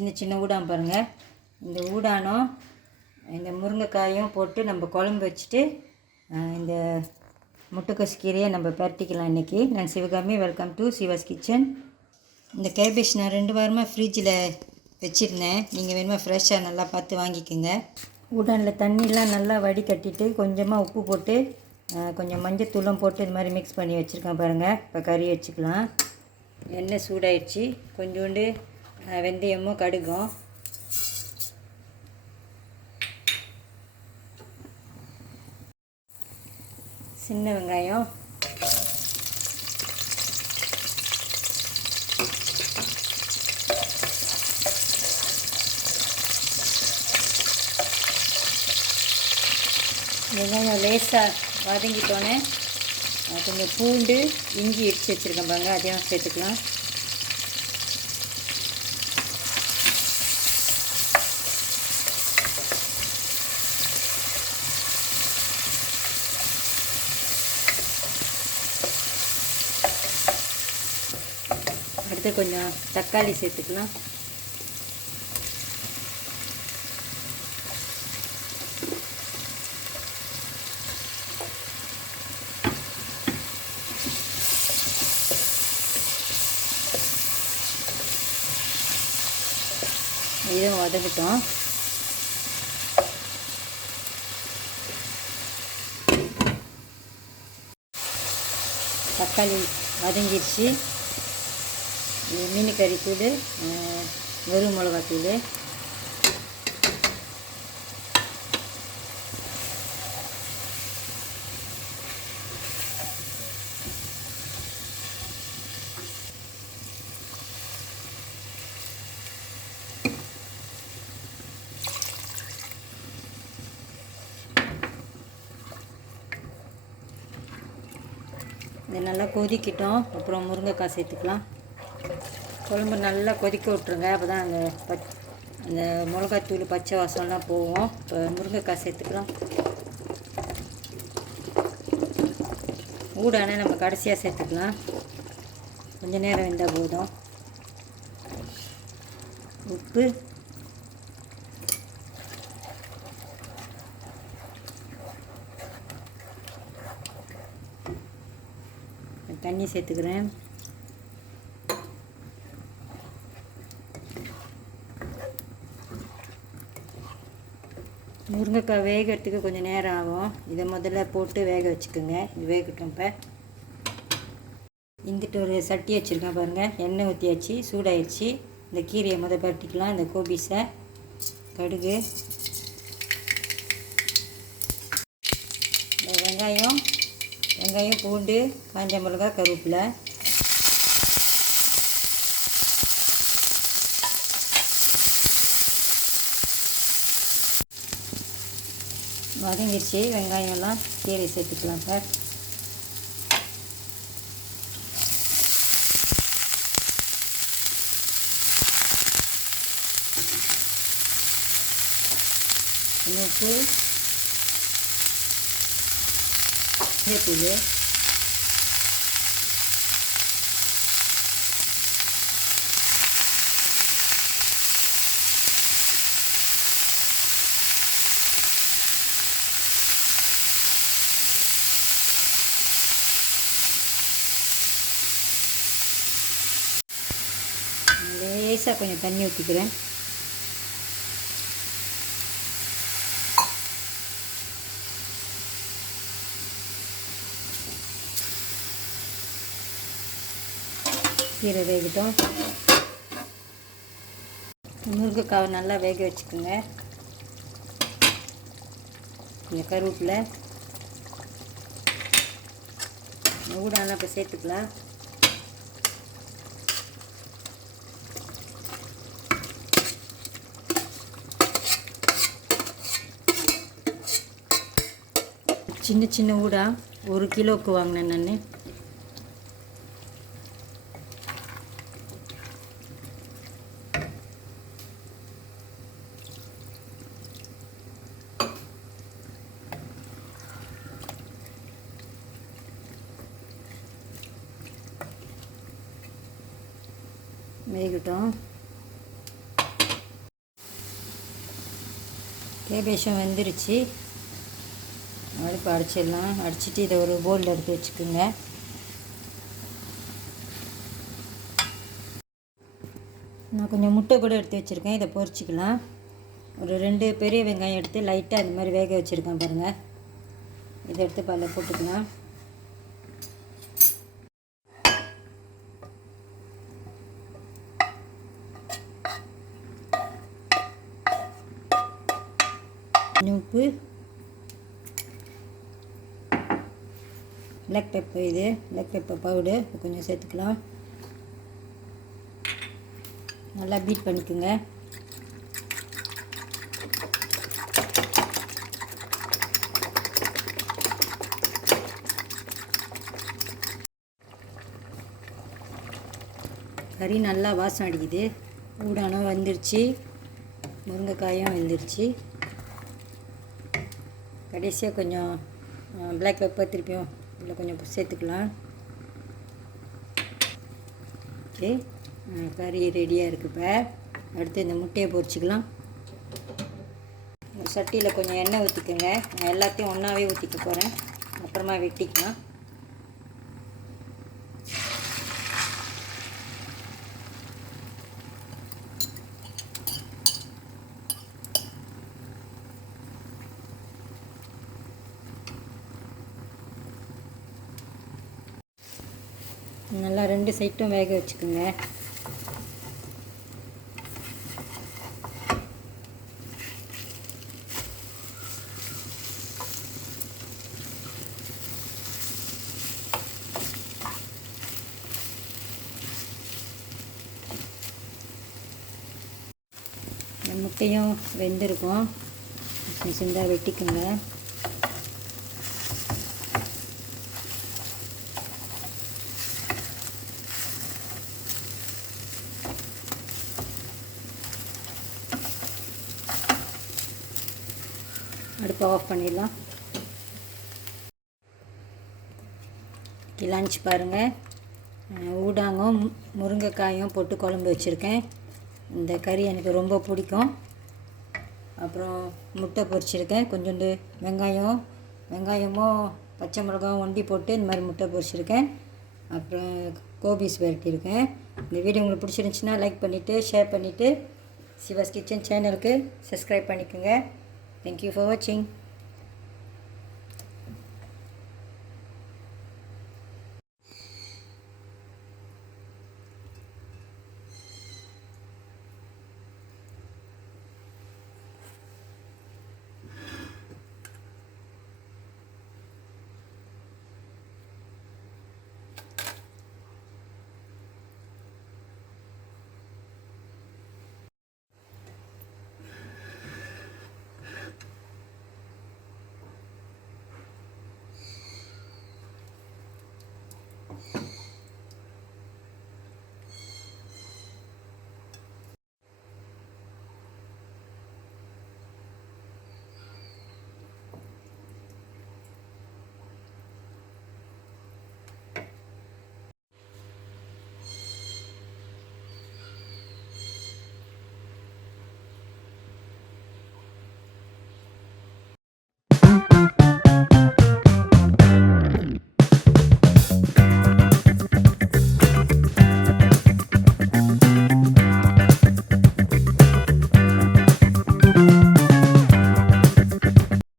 சின்ன சின்ன ஊடான் பாருங்கள். இந்த ஊடானும் இந்த முருங்கைக்காயும் போட்டு நம்ம குழம்பு வச்சுட்டு இந்த முட்டைக்கோஸ் கீரையை நம்ம பரட்டிக்கலாம் இன்றைக்கி. நான் Sivakami, welcome to Siva's kitchen. இந்த கேபேஜ் நான் 2 வாரமாக ஃப்ரிட்ஜில் வச்சுருந்தேன். நீங்கள் வேணுமா ஃப்ரெஷ்ஷாக நல்லா பார்த்து வாங்கிக்கோங்க. ஊடானில் தண்ணிலாம் நல்லா வடிகட்டிட்டு கொஞ்சமாக உப்பு போட்டு கொஞ்சம் மஞ்சத்தூளும் போட்டு இது மாதிரி மிக்ஸ் பண்ணி வச்சுருக்கேன் பாருங்கள். இப்போ கறி வச்சுக்கலாம். எண்ணெய் சூடாயிடுச்சு. கொஞ்சோண்டு வெந்தயமும் கடுகும், சின்ன வெங்காயம், வெங்காயம் லேசாக வதங்கிட்டோன்னே கொஞ்சம் பூண்டு இஞ்சி இடித்து வச்சுருக்கேன் பாருங்க, அதையும் சேர்த்துக்கலாம். அடுத்து கொஞ்சம் தக்காளி சேர்த்துக்கலாம். இதுவும் வதங்கட்டும். தக்காளி வதங்கிடுச்சு. மீன் கறி தூள், வெறும் மிளகாத்தூள், இது நல்லா கொதிக்கிட்டோம். அப்புறம் முருங்கைக்காய் சேர்த்துக்கலாம். குழம்பு நல்லா கொதிக்க விட்ருங்க. அப்போ தான் அந்த மிளகாத்தூள் பச்சை வாசம்லாம் போகும். இப்போ முருங்கைக்காய் சேர்த்துக்கலாம். ஊடான நம்ம கடைசியாக சேர்த்துக்கலாம். கொஞ்சம் நேரம் வெந்தால் போதும். உப்பு, தண்ணி சேர்த்துக்கிறேன். முருங்கைக்காய் வேகிறதுக்கு கொஞ்சம் நேரம் ஆகும். இதை முதல்ல போட்டு வேக வச்சுக்கோங்க. இது வேகட்டும். இப்போ இந்துட்டு ஒரு சட்டி வச்சுருக்கேன் பாருங்கள். எண்ணெய் ஊற்றியாச்சு, சூடாயிடுச்சு. இந்த கீரையை பரட்டிக்கலாம். இந்த கோபிஸை, கடுகு, இந்த வெங்காயம், பூண்டு, காஞ்ச மிளகாய், கருவேப்பிலை, வதங்கிடுச்சு. வெங்காயம்லாம் கீரை சேர்த்துக்கலாம் சார். உப்பு, தூள், லேசாக கொஞ்சம் தண்ணி ஊற்றிக்கிறேன். கீரை வேகட்டும். முருங்கைக்காவை நல்லா வேக வச்சுக்கோங்க. கொஞ்சம் கருவேப்பிலை, ஊடான இப்போ சேர்த்துக்கலாம். சின்ன சின்ன ஊடா 1 கிலோவுக்கு வாங்கினேன் நான். வேகட்டும். கேபேஷும் வெந்துருச்சு. அடுப்பு அடிச்சிடலாம். அடிச்சுட்டு இதை ஒரு பவுலில் எடுத்து வச்சுக்கோங்க. நான் கொஞ்சம் முட்டை கூட எடுத்து வச்சுருக்கேன். இதை பொரிச்சிக்கலாம். ஒரு 2 பெரிய வெங்காயம் எடுத்து லைட்டாக இந்த மாதிரி வேக வச்சுருக்கேன் பாருங்கள். இதை எடுத்து பாலில் போட்டுக்கலாம். உப்பு, பிளாக் பெப்பர், இது பிளாக் பெப்பர் பவுடர் கொஞ்சம் சேர்த்துக்கலாம். நல்லா பீட் பண்ணிக்கோங்க. கறி நல்லா வாசம் அடிக்குது. ஊடானம் வெந்துருச்சு, முருங்கைக்காயும் வெந்துருச்சு. கடைசியாக கொஞ்சம் பிளாக் பெப்பர் திருப்பியும் இதில் கொஞ்சம் சேர்த்துக்கலாம். ஓகே, கறி ரெடியாக இருக்குது. இப்போ அடுத்து இந்த முட்டையை பொரிச்சிக்கலாம். சட்டியில் கொஞ்சம் எண்ணெய் ஊற்றிக்கோங்க. நான் எல்லாத்தையும் ஒன்றாவே ஊற்றிக்க போகிறேன், அப்புறமா வெட்டிக்கலாம். நல்லா 2 சைட்டும் வேக வச்சுக்கோங்க. முட்டையும் வெந்திருக்கும். சின்னதாக வெட்டிக்குங்க. அடுப்பை ஆஃப் பண்ணிடலாம். லஞ்ச் பாருங்கள். ஊடாங்கும் முருங்கைக்காயும் போட்டு குழம்பு வச்சுருக்கேன். இந்த கறி எனக்கு ரொம்ப பிடிக்கும். அப்புறம் முட்டை பொரிச்சிருக்கேன். கொஞ்சோண்டு வெங்காயமும் பச்சை மிளகாயும் ஒண்டி போட்டு இந்த மாதிரி முட்டை பொரிச்சிருக்கேன். அப்புறம் கோபிஸ் வெட்டியிருக்கேன். இந்த வீடியோ உங்களுக்கு பிடிச்சிருந்துச்சின்னா லைக் பண்ணிவிட்டு ஷேர் பண்ணிவிட்டு சிவாஸ் கிச்சன் சேனலுக்கு சப்ஸ்கிரைப் பண்ணிக்கோங்க. Thank you for watching.